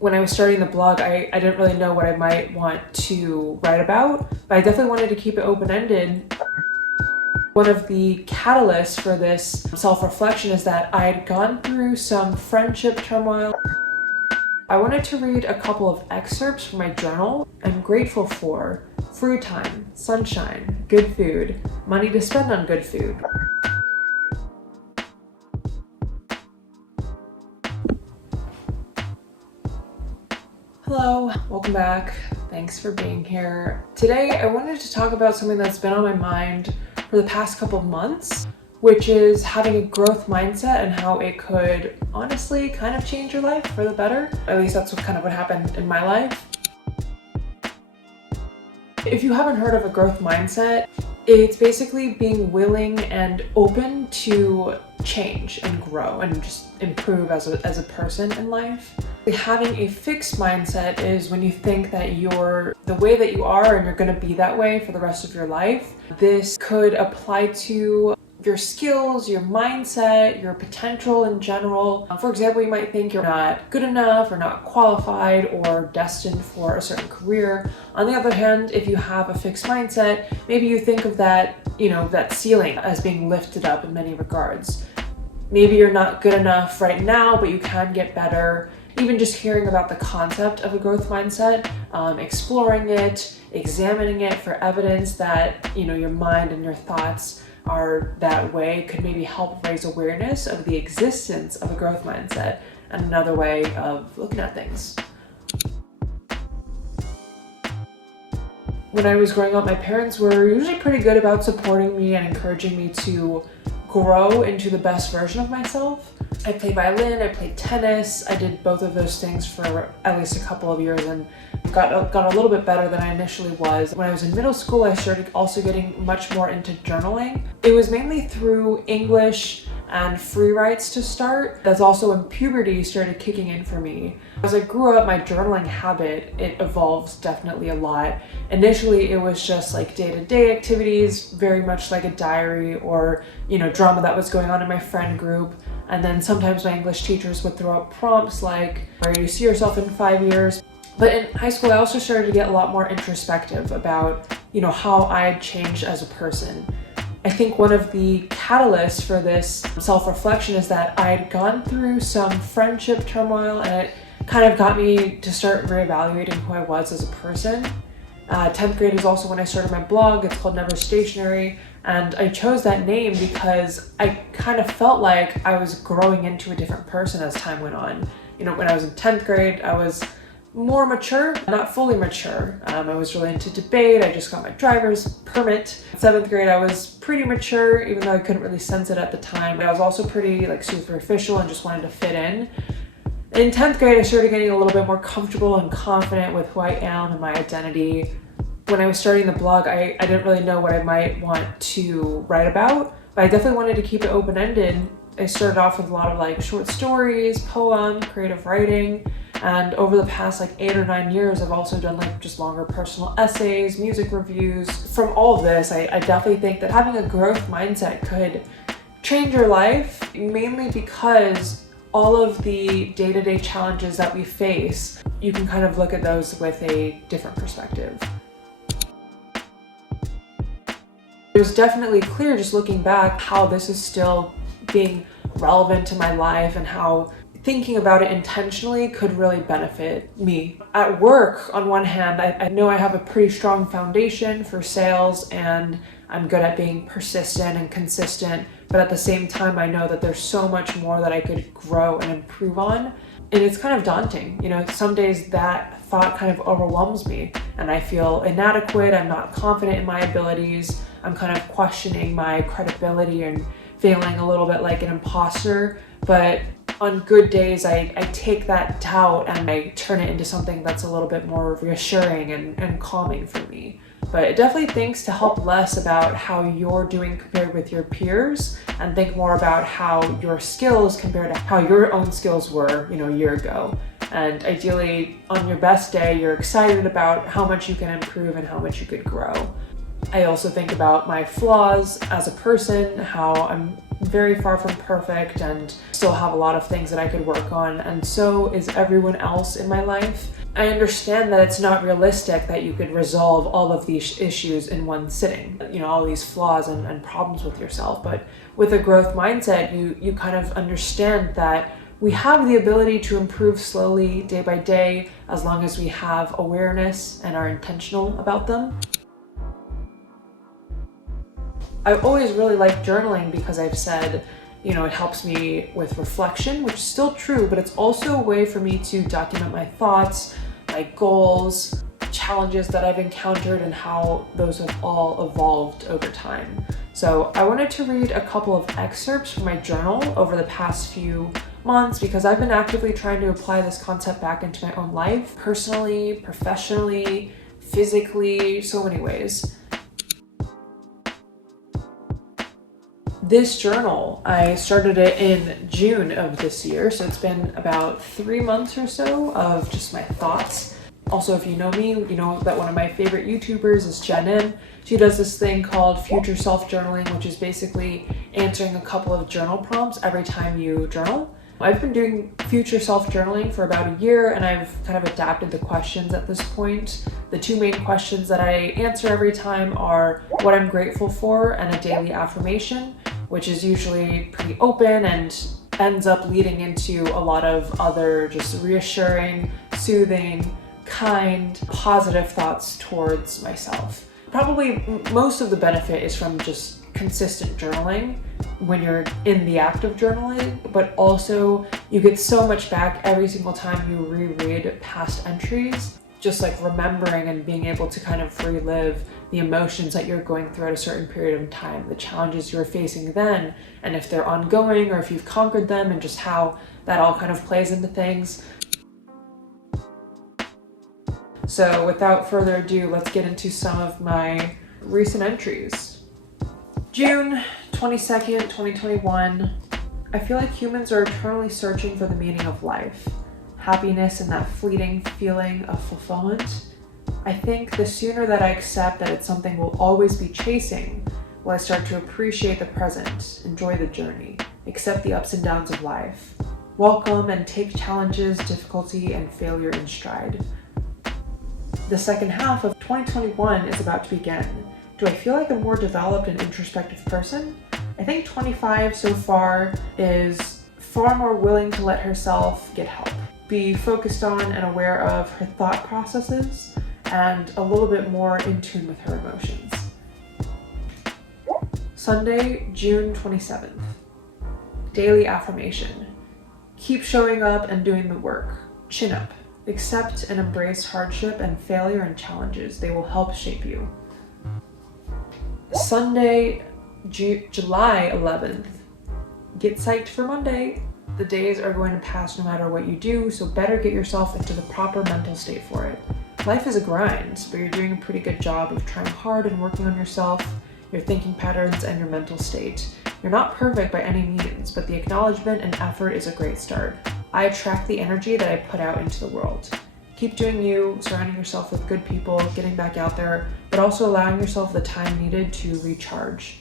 When I was starting the blog, I didn't really know what I might want to write about, but I definitely wanted to keep it open-ended. One of the catalysts for this self-reflection is that I had gone through some friendship turmoil. I wanted to read a couple of excerpts from my journal. I'm grateful for free time, sunshine, good food, money to spend on good food. Hello, welcome back. Thanks for being here. Today, I wanted to talk about something that's been on my mind for the past couple of months, which is having a growth mindset and how it could honestly kind of change your life for the better. At least that's what happened in my life. If you haven't heard of a growth mindset, it's basically being willing and open to change and grow and just improve as a person in life. Having a fixed mindset is when you think that you're the way that you are and you're going to be that way for the rest of your life. This could apply to your skills, your mindset, your potential in general. For example, you might think you're not good enough or not qualified or destined for a certain career. On the other hand, if you have a fixed mindset, maybe you think of that ceiling as being lifted up in many regards. Maybe you're not good enough right now, but you can get better. Even just hearing about the concept of a growth mindset, exploring it, examining it for evidence that your mind and your thoughts are that way could maybe help raise awareness of the existence of a growth mindset and another way of looking at things. When I was growing up, my parents were usually pretty good about supporting me and encouraging me to grow into the best version of myself. I played violin, I played tennis. I did both of those things for at least a couple of years and got a little bit better than I initially was. When I was in middle school, I started also getting much more into journaling. It was mainly through English and free writes to start. That's also when puberty started kicking in for me. As I grew up, my journaling habit, it evolved definitely a lot. Initially, it was just like day-to-day activities, very much like a diary or, drama that was going on in my friend group. And then sometimes my English teachers would throw up prompts like, where do you see yourself in 5 years? But in high school, I also started to get a lot more introspective about, how I had changed as a person. I think one of the catalysts for this self-reflection is that I had gone through some friendship turmoil and it kind of got me to start reevaluating who I was as a person. 10th grade is also when I started my blog. It's called Never Stationary. And I chose that name because I kind of felt like I was growing into a different person as time went on. When I was in 10th grade, I was more mature, not fully mature. I was really into debate. I just got my driver's permit. 7th grade, I was pretty mature, even though I couldn't really sense it at the time. But I was also pretty superficial and just wanted to fit in. In 10th grade, I started getting a little bit more comfortable and confident with who I am and my identity. When I was starting the blog, I didn't really know what I might want to write about, but I definitely wanted to keep it open-ended. I started off with a lot of short stories, poem, creative writing, and over the past 8 or 9 years, I've also done just longer personal essays, music reviews. From all of this, I definitely think that having a growth mindset could change your life, mainly because all of the day-to-day challenges that we face, you can kind of look at those with a different perspective. It was definitely clear just looking back how this is still being relevant to my life and how thinking about it intentionally could really benefit me. At work, on one hand, I know I have a pretty strong foundation for sales and I'm good at being persistent and consistent, but at the same time, I know that there's so much more that I could grow and improve on. And it's kind of daunting. Some days that thought kind of overwhelms me and I feel inadequate. I'm not confident in my abilities. I'm kind of questioning my credibility and feeling a little bit like an imposter. But on good days, I take that doubt and I turn it into something that's a little bit more reassuring and calming for me. But it definitely thinks to help less about how you're doing compared with your peers and think more about how your skills compared to how your own skills were, a year ago. And ideally, on your best day, you're excited about how much you can improve and how much you could grow. I also think about my flaws as a person, how I'm very far from perfect and still have a lot of things that I could work on, and so is everyone else in my life. I understand that it's not realistic that you could resolve all of these issues in one sitting, all these flaws and problems with yourself, but with a growth mindset, you kind of understand that we have the ability to improve slowly, day by day, as long as we have awareness and are intentional about them. I've always really liked journaling because I've said, it helps me with reflection, which is still true, but it's also a way for me to document my thoughts, my goals, challenges that I've encountered, and how those have all evolved over time. So I wanted to read a couple of excerpts from my journal over the past few months because I've been actively trying to apply this concept back into my own life, personally, professionally, physically, so many ways. This journal, I started it in June of this year, so it's been about 3 months or so of just my thoughts. Also, if you know me, you know that one of my favorite YouTubers is Zhang. She does this thing called future self journaling, which is basically answering a couple of journal prompts every time you journal. I've been doing future self journaling for about a year, and I've kind of adapted the questions at this point. The 2 main questions that I answer every time are what I'm grateful for and a daily affirmation, which is usually pretty open and ends up leading into a lot of other just reassuring, soothing, kind, positive thoughts towards myself. Probably most of the benefit is from just consistent journaling when you're in the act of journaling, but also you get so much back every single time you reread past entries, just like remembering and being able to kind of relive the emotions that you're going through at a certain period of time, the challenges you're facing then, and if they're ongoing or if you've conquered them, and just how that all kind of plays into things. So without further ado, let's get into some of my recent entries. June 22nd, 2021. I feel like humans are eternally searching for the meaning of life, happiness, and that fleeting feeling of fulfillment. I think the sooner that I accept that it's something we'll always be chasing, will I start to appreciate the present, enjoy the journey, accept the ups and downs of life, welcome and take challenges, difficulty, and failure in stride. The second half of 2021 is about to begin. Do I feel like a more developed and introspective person? I think 25 so far is far more willing to let herself get help, be focused on and aware of her thought processes, and a little bit more in tune with her emotions. Sunday, June 27th. Daily affirmation. Keep showing up and doing the work. Chin up. Accept and embrace hardship and failure and challenges. They will help shape you. Sunday, July 11th. Get psyched for Monday. The days are going to pass no matter what you do, so better get yourself into the proper mental state for it. Life is a grind, but you're doing a pretty good job of trying hard and working on yourself, your thinking patterns, and your mental state. You're not perfect by any means, but the acknowledgement and effort is a great start. I attract the energy that I put out into the world. Keep doing you, surrounding yourself with good people, getting back out there, but also allowing yourself the time needed to recharge.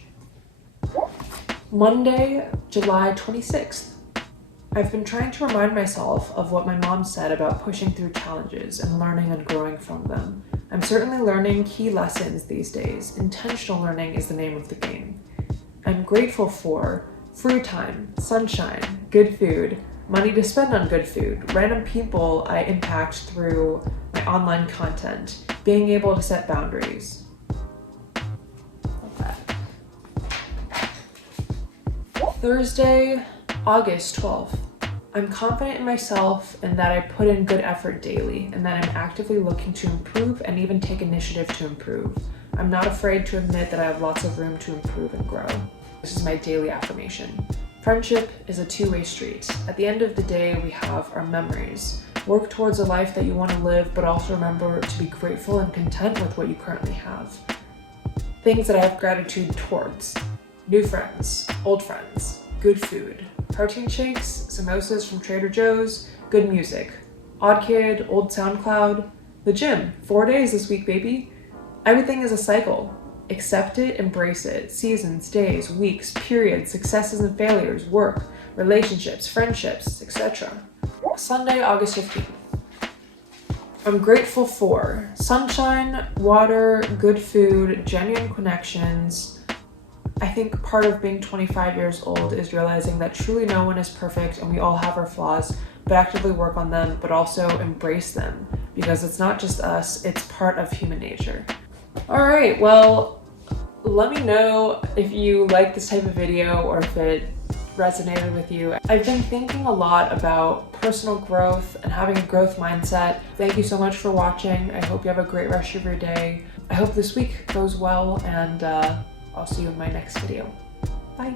Monday, July 26th. I've been trying to remind myself of what my mom said about pushing through challenges and learning and growing from them. I'm certainly learning key lessons these days. Intentional learning is the name of the game. I'm grateful for free time, sunshine, good food, money to spend on good food, random people I impact through my online content, being able to set boundaries. Thursday, August 12th. I'm confident in myself and that I put in good effort daily and that I'm actively looking to improve and even take initiative to improve. I'm not afraid to admit that I have lots of room to improve and grow. This is my daily affirmation. Friendship is a two-way street. At the end of the day, we have our memories. Work towards a life that you want to live, but also remember to be grateful and content with what you currently have. Things that I have gratitude towards. New friends, old friends, good food, protein shakes, samosas from Trader Joe's, good music, Odd Kid, old SoundCloud, the gym, 4 days this week, baby. Everything is a cycle. Accept it, embrace it. Seasons, days, weeks, periods, successes and failures, work, relationships, friendships, etc. Sunday, August 15th. I'm grateful for sunshine, water, good food, genuine connections. I think part of being 25 years old is realizing that truly no one is perfect and we all have our flaws, but actively work on them, but also embrace them because it's not just us, it's part of human nature. All right, well, let me know if you like this type of video or if it resonated with you. I've been thinking a lot about personal growth and having a growth mindset. Thank you so much for watching. I hope you have a great rest of your day. I hope this week goes well, and I'll see you in my next video. Bye.